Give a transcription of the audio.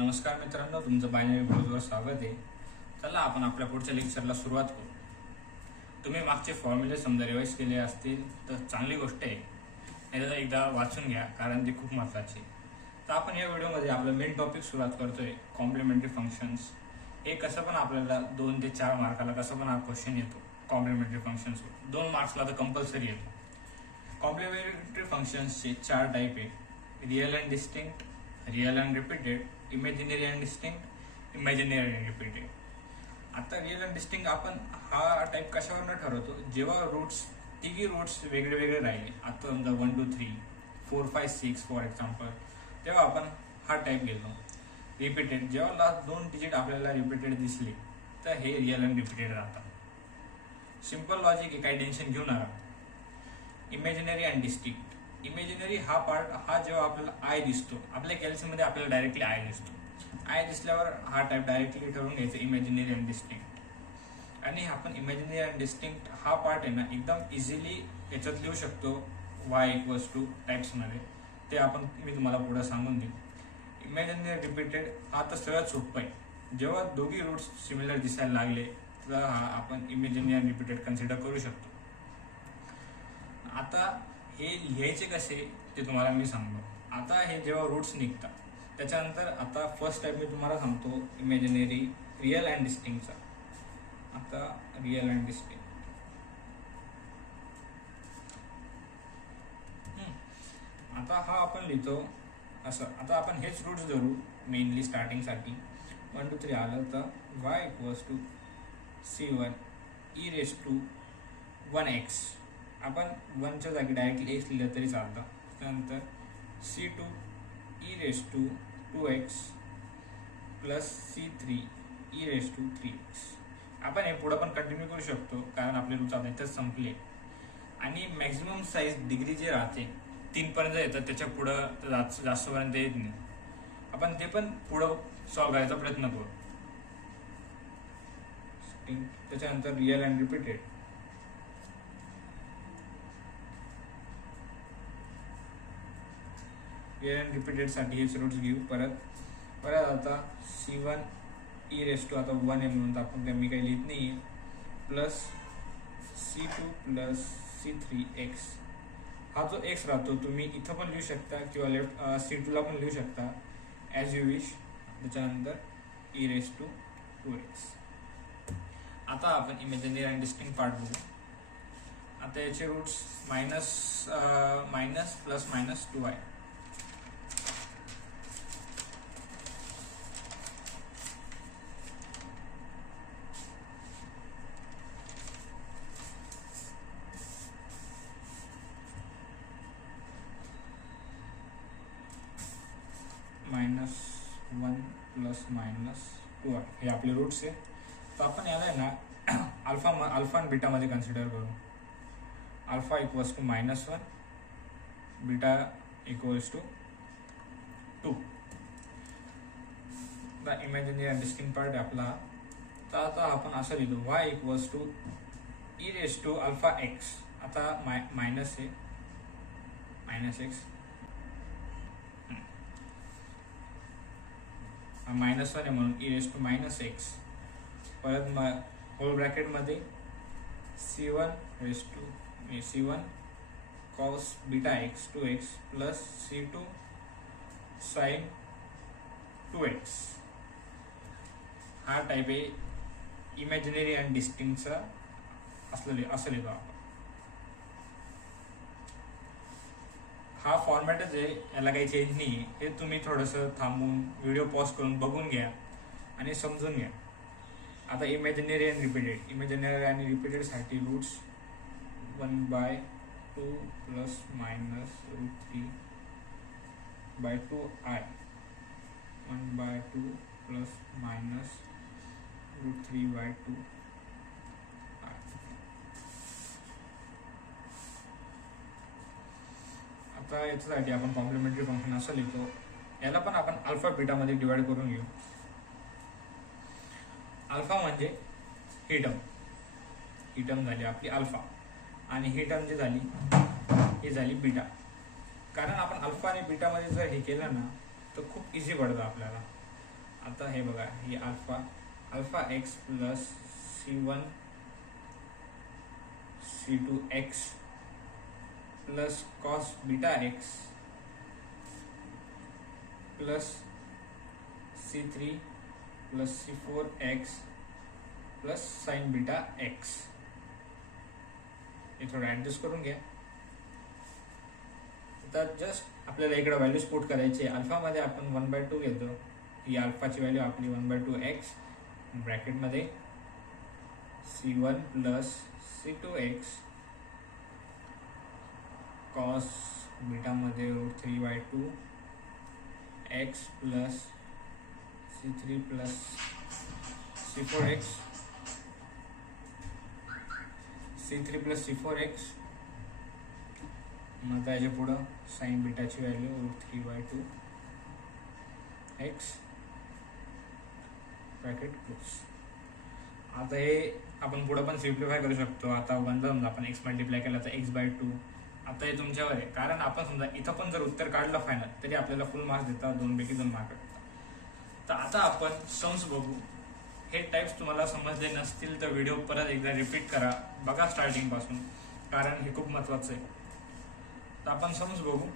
नमस्कार मित्रांनो, तुमचं बायनरी ग्रोथवर स्वागत आहे. चला आपण आपल्या पुढच्या लेक्चरला सुरुवात करू. तुम्ही मागचे फॉर्म्युले समजा रिवाइज केले असतील तर चांगली गोष्ट आहे, नाही तर एकदा वाचून घ्या कारण ते खूप महत्त्वाचे. तर आपण या व्हिडिओमध्ये आपलं मेन टॉपिक सुरुवात करतोय, कॉम्प्लिमेंटरी फंक्शन्स. हे कसं पण आपल्याला 2 ते 4 मार्काला कसं पण हा क्वेश्चन येतो. कॉम्प्लिमेंटरी फंक्शन्स 2 मार्क्सला तर कंपल्सरी येतो. कॉम्प्लिमेंटरी फंक्शन्सचे 4 टाईप आहे: real and distinct, real and repeated, imaginary and distinct, imaginary and repeated. आता रिअल अँड डिस्टिंक्ट आपण हा टाईप कशावरून ठरवतो, जेव्हा तिघी रूट्स वेगळे वेगळे राहिले. आता समजा 1 2 3 4 5 6 फॉर एक्झाम्पल, तेव्हा आपण हा टाईप घेतो. रिपीटेड, जेव्हा लास्ट 2 डिजिट आपल्याला रिपीटेड दिसले तर हे रिअल अँड रिपीटेड राहतात. सिम्पल लॉजिक आहे, काही टेन्शन घेऊ नका. Imaginary and distinct. इमॅजिनरी हा पार्ट हा जेव्हा आपल्याला आय दिसतो, आपल्या कॅल्सीमध्ये आपल्याला डायरेक्टली आय दिसतो. आय दिसल्यावर हा टाईप डायरेक्टली ठरवून घ्यायचा इमॅजिनरी अँड डिस्टिंक्ट. आणि आपण इमॅजिनरी अँड डिस्टिंक्ट हा पार्ट आहे ना एकदम इझिली याच्यात लिहू शकतो y = टाईप्समध्ये. ते मी तुम्हाला पुढे सांगून देईन. इमॅजिनरी रिपीटेड हा तर सगळ्यात सोपं आहे. जेव्हा दोघी रूट्स सिमिलर दिसायला लागले तर हा आपण इमॅजिनरी अँड रिपीटेड कन्सिडर करू शकतो. आता हे लिहायचे कसे ते तुम्हाला मी सांगतो. आता हे जेव्हा रूट्स निघतात त्याच्यानंतर आता फर्स्ट टाईप मी तुम्हाला सांगतो इमॅजिनरी रिअल अँड डिस्टिंक्टचा. आता रिअल अँड डिस्टिंक्ट आता हा आपण लिहितो असं. आता आपण हेच रूट्स धरू मेनली स्टार्टिंगसाठी. 1 2 3 आलं तर y = c1 e⁻1x. आपण 1च्या जागी डायरेक्टली x लिहिलं तरी चालतं. त्यानंतर c2 e⁻2x + c3 e⁻3x. आपण हे पुढं पण कंटिन्यू करू शकतो कारण आपले रूट्स आता इथंच संपले. आणि मॅक्झिमम साईज डिग्री जे राहते 3 पर्यंत येतं, त्याच्या पुढं जास्तपर्यंत येत नाही. आपण ते पण पुढं सॉल्व्ह करायचा प्रयत्न करू. त्याच्यानंतर real and repeated. Real and रिपीटेडसाठी हेच रूट्स घेऊ. परत आता c1 e⁻, आता 1 आहे म्हणून आपण मी काही लिहित नाही आहे, प्लस c2 + c3x. हा जो x राहतो तुम्ही इथं पण लिहू शकता किंवा लेफ्ट c2ला पण लिहू शकता ॲज यू विश. त्याच्यानंतर e⁻2x. आता आपण इमॅजिनरी अँड डिस्टिंक्ट पार्ट बघू. आता याचे roots minus plus minus 2y. -1 + -2y हे आपले रूट्स आहे. तर आपण याला आहे ना अल्फा आणि बीटामध्ये कन्सिडर करू. Alpha = -1, beta = 2. The imaginary and distinct part आहे आपला. तर आता आपण असं लिहितो y = e⁻αx. आता मायनस आहे -x, -1 आहे म्हणून e⁻⁻x. परत hole ब्रॅकेटमध्ये c1 cos βx 2x + c2 sin 2x. हा टाईप आहे इमॅजिनरी अँड डिस्टिंक्टचा. असं लिहितो आपण. हा फॉर्मॅटच आहे, याला काही चेंज नाही आहे. हे तुम्ही थोडंसं थांबून व्हिडिओ पॉज करून बघून घ्या आणि समजून घ्या. आता इमॅजिनरी अँड रिपीटेड. इमॅजिनरी आणि रिपीटेडसाठी रूट्स 1/2 + -√3/2i, 1/2 + -√3/2i. आता याच्यासाठी आपण कॉम्प्लिमेंटरी फंक्शन असं लिहितो. याला पण आपण अल्फा बीटामध्ये डिवाइड करून घेऊ. अल्फा म्हणजे ही टर्म झाली आपली अल्फा, आणि ही टर्म जी झाली ही झाली बीटा. कारण आपण अल्फा आणि बीटामध्ये जर हे केलं ना तर खूप इझी पडतं आपल्याला. आता हे बघा, ही alpha x plus C1 C2 x plus cos beta x plus C3 plus C4 x plus sine beta x. हे थोडं ॲडजस्ट करून घ्या. तर जस्ट आपल्याला इकडे व्हॅल्यूज पुट करायची. अल्फामध्ये आपण 1/2 घेतो. ही अल्फाची व्हॅल्यू आपली 1/2 एक्स ब्रॅकेटमध्ये C1 plus C2 x cos बीटामध्ये √3/2 x plus C3 plus C4 x C3 plus C4 x. मग त्याच्या पुढं साइन बीटाची व्हॅल्यू √3/2 एक्स ब्रॅकेट क्लोज. आता हे आपण पुढं पण सिम्प्लिफाय करू शकतो. आता 1 समजा आपण एक्स मल्टिप्लाय केला तर x/2. आता हे तुमच्यावर आहे, कारण आपण समजा इथं पण जर उत्तर काढलं फायनल तरी आपल्याला फुल मार्क्स देतात, 2 पैकी 2 मार्क देतात. तर आता आपण सम्स बघू. हे टाइप्स तुम्हाला समजले नसतील तर व्हिडिओ परत एकदा रिपीट करा, बघा स्टार्टिंग पासून, कारण हे खूप महत्वाचं आहे. तर आपण सम्स बघू.